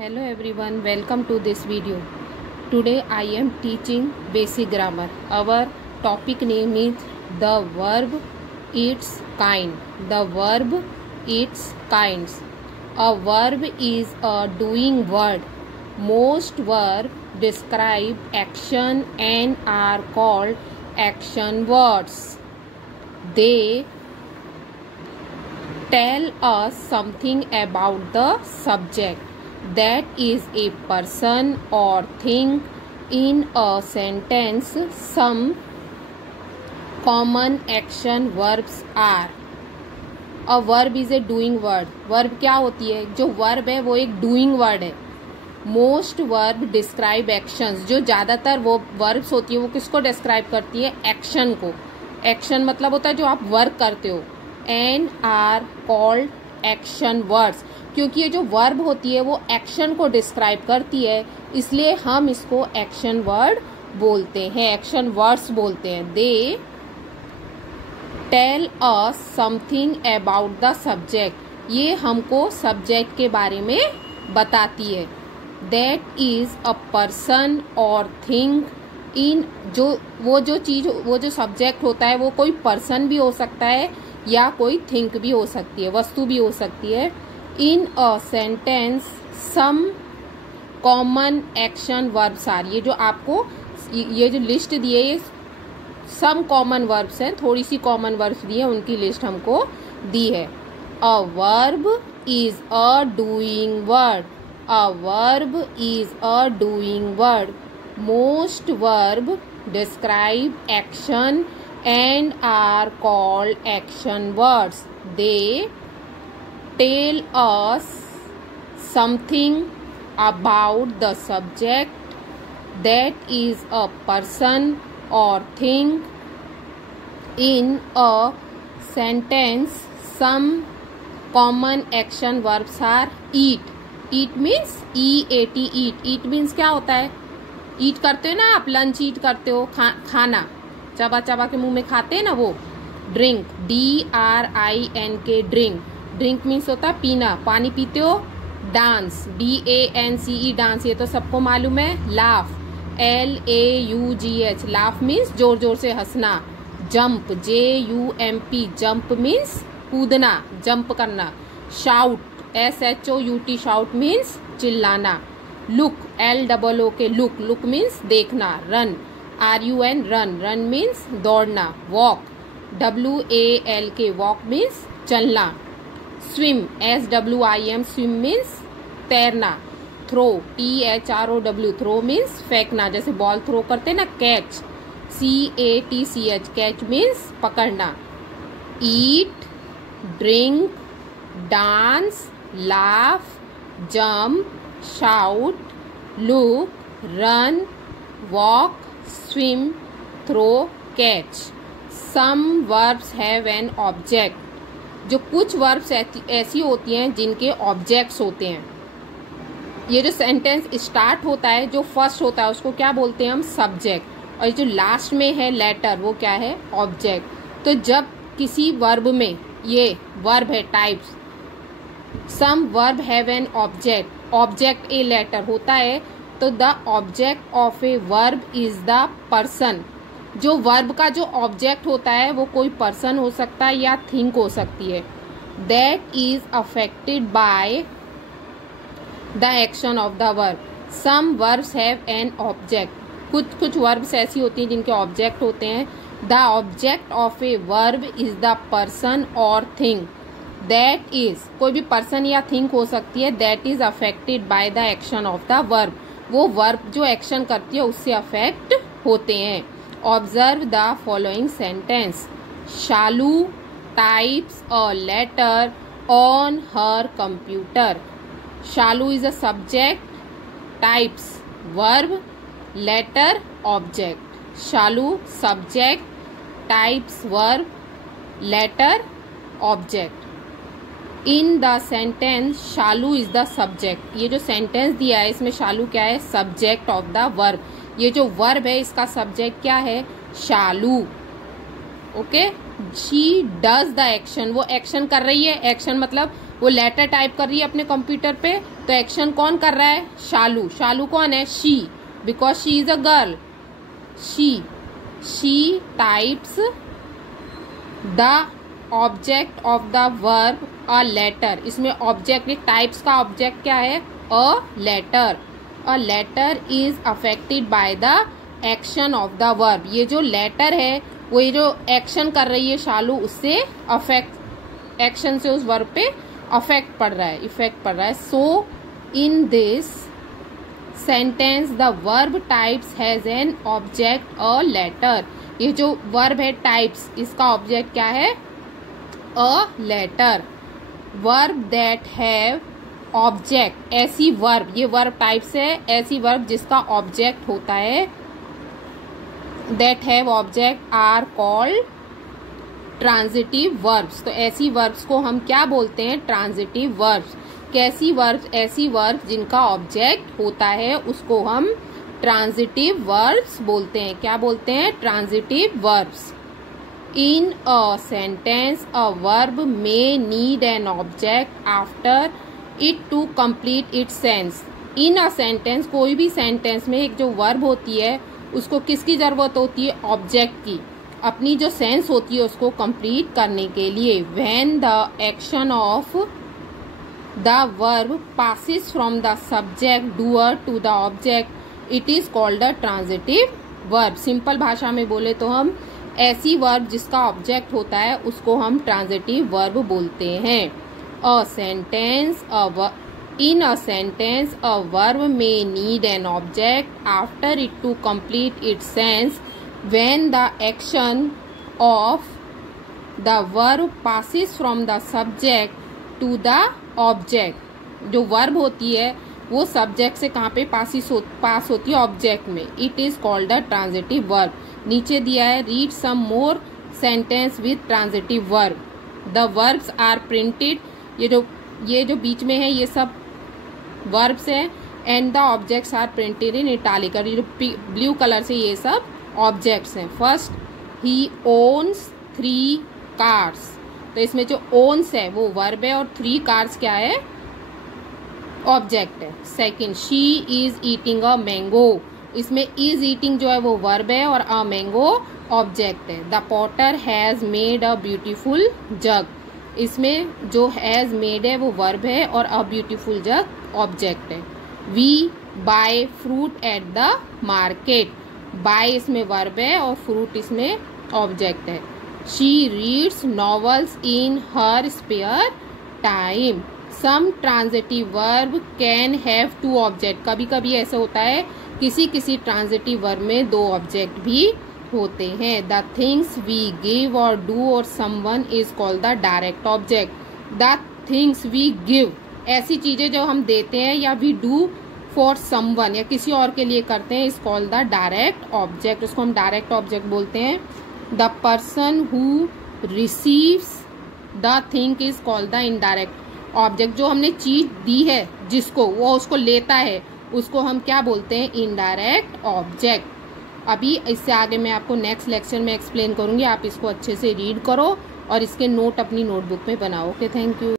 Hello everyone, welcome to this video. Today I am teaching basic grammar. Our topic name is the verb its kind. The verb its kinds. A verb is a doing word. Most verbs describe action and are called action words. They tell us something about the subject, that is a person or thing. In a sentence, some common action verbs are. A verb is a doing word. Verb क्या होती है? जो verb है वो एक doing word है. Most verb describe actions. जो ज़्यादातर वो verbs होती है वो किसको describe करती है? Action को. Action मतलब होता है जो आप work करते हो. And are called action words. क्योंकि ये जो वर्ब होती है वो एक्शन को डिस्क्राइब करती है, इसलिए हम इसको एक्शन वर्ड बोलते हैं, एक्शन वर्ड्स बोलते हैं. They tell us something about the subject. ये हमको सब्जेक्ट के बारे में बताती है. That is a person or thing. इन वो जो सब्जेक्ट होता है वो कोई पर्सन भी हो सकता है या कोई थिंक भी हो सकती है, वस्तु भी हो सकती है. In a sentence, some common action verbs are. ये जो आपको ये जो लिस्ट दी है ये some common verbs हैं, थोड़ी सी common verbs दी है, उनकी लिस्ट हमको दी है. A verb is a doing word. A verb is a doing word. Most verb describe action and are called action words. They tell us something about the subject, that is a person or thing. In a sentence, some common action verbs are eat. Eat means E-A-T, eat. Eat means क्या होता है? Eat करते हो ना आप, lunch ईट करते हो, खाना चबा चबा के मुंह में खाते हैं ना वो. Drink, D-R-I-N-K, drink. Drink means होता है पीना, पानी पीते हो. डांस, D-A-N-C-E, डांस, ये तो सबको मालूम है. लाफ, L-A-U-G-H, लाफ मीन्स जोर जोर से हंसना. जंप, J-U-M-P, जंप मीन्स कूदना, जंप करना. शाउट, S-H-O-U-T, शाउट मीन्स चिल्लाना. Look, L-O-O-K, look, look means देखना. Run, R-U-N, run, run means दौड़ना. वॉक, W-A-L-K, वॉक मीन्स चलना. स्विम, S-W-I-M, स्विम मीन्स तैरना. थ्रो, T-H-R-O-W, थ्रो मीन्स फेंकना, जैसे ball throw करते ना. कैच, C-A-T-C-H, कैच मीन्स पकड़ना. Eat, drink, dance, laugh, jump, shout, look, run, walk, swim, throw, catch. Some verbs have an object. जो कुछ verbs ऐसी होती हैं जिनके objects होते हैं. ये जो सेंटेंस स्टार्ट होता है, जो फर्स्ट होता है उसको क्या बोलते हैं हम? सब्जेक्ट. और जो लास्ट में है लेटर वो क्या है? ऑब्जेक्ट. तो जब किसी वर्ब में, ये वर्ब है types, some verb have an object, object a letter होता है, तो the object of a verb is the person. जो वर्ब का जो ऑब्जेक्ट होता है वो कोई पर्सन हो सकता है या थिंक हो सकती है. That is affected by the action of the verb. Some verbs have an object. कुछ वर्ब्स ऐसी होती हैं जिनके ऑब्जेक्ट होते हैं. The object of a verb is the person or thing. That is, कोई भी पर्सन या थिंक हो सकती है. That is affected by the action of the verb. वो वर्ब जो एक्शन करती है उससे अफेक्ट होते हैं. Observe the following sentence. Shalu types a letter on her computer. Shalu is a subject, types verb, letter object. Shalu subject, types verb, letter object. In the sentence Shalu is the subject. ये जो sentence दिया है इसमें शालू क्या है? Subject of the verb. ये जो verb है इसका सब्जेक्ट क्या है? Shalu. Okay. She does the action, वो एक्शन कर रही है. एक्शन मतलब वो लेटर टाइप कर रही है अपने कंप्यूटर पे, तो एक्शन कौन कर रहा है? शालू। शालू कौन है? She, because she is a girl. She types the object of the verb a letter. इसमें ऑब्जेक्ट, टाइप्स का ऑब्जेक्ट क्या है? A letter. A letter is affected by the action of the verb. ये जो लेटर है वो ये जो एक्शन कर रही है शालू, उससे अफेक्ट, एक्शन से उस वर्ब पे अफेक्ट पड़ रहा है, इफेक्ट पड़ रहा है। So in this sentence the verb types has an object a letter. ये जो वर्ब है टाइप्स, इसका ऑब्जेक्ट क्या है? A letter. Verb that have object, ऐसी वर्ब, ये वर्ब टाइप्स है, ऐसी वर्ब जिसका ऑब्जेक्ट होता है, that have object are called transitive verbs. तो ऐसी वर्ब्स को हम क्या बोलते हैं? Transitive verbs. कैसी वर्ब्स? ऐसी वर्ब्स जिनका ऑब्जेक्ट होता है उसको हम ट्रांजिटिव वर्ब्स बोलते हैं। क्या बोलते हैं? Transitive verbs. In a sentence a verb may need an object after it to complete its sense. In a sentence, कोई भी सेंटेंस में एक जो वर्ब होती है उसको किसकी जरूरत होती है? ऑब्जेक्ट की, अपनी जो सेंस होती है उसको कंप्लीट करने के लिए। When the action of the verb passes from the subject doer to the object it is called a transitive verb. Simple भाषा में बोले तो हम ऐसी वर्ब जिसका ऑब्जेक्ट होता है उसको हम ट्रांजिटिव वर्ब बोलते हैं। A sentence, in a sentence a verb may need an object after it to complete its sense when the action of the verb passes from the subject to the object। जो verb होती है वो subject से कहाँ पे पास होती है? Object में। It is called a transitive verb. नीचे दिया है read some more sentence with transitive verb. The verbs are printed, ये जो बीच में है ये सब वर्ब्स है, and the objects are printed in italic. और ये ब्लू कलर से ये सब ऑब्जेक्ट्स हैं। First, he owns 3 cars. तो इसमें जो ओन्स है वो वर्ब है और 3 कार्स क्या है? ऑब्जेक्ट है। Second, she is eating a mango. इसमें इज ईटिंग जो है वो वर्ब है और अ मैंगो ऑब्जेक्ट है। The potter has made a beautiful jug. इसमें जो हैज मेड है वो वर्ब है और अ ब्यूटीफुल जग ऑब्जेक्ट है। We buy fruit at the market. Buy इसमें वर्ब है और फ्रूट इसमें ऑब्जेक्ट है। She reads novels in her spare time. Some transitive verb can have 2 object. कभी कभी ऐसा होता है किसी ट्रांजिटिव वर्ब में 2 ऑब्जेक्ट भी होते हैं। The things we give or do or someone is called the direct object. The things we give, ऐसी चीजें जो हम देते हैं, या वी डू फॉर समवन, या किसी और के लिए करते हैं, is called the direct object. उसको हम डायरेक्ट ऑब्जेक्ट बोलते हैं। The person who receives the thing is called the indirect object. जो हमने चीज दी है जिसको, वो उसको लेता है, उसको हम क्या बोलते हैं? Indirect object. अभी इससे आगे मैं आपको नेक्स्ट लेक्चर में एक्सप्लेन करूंगी। आप इसको अच्छे से रीड करो और इसके नोट अपनी नोटबुक में बनाओ। Okay, thank you.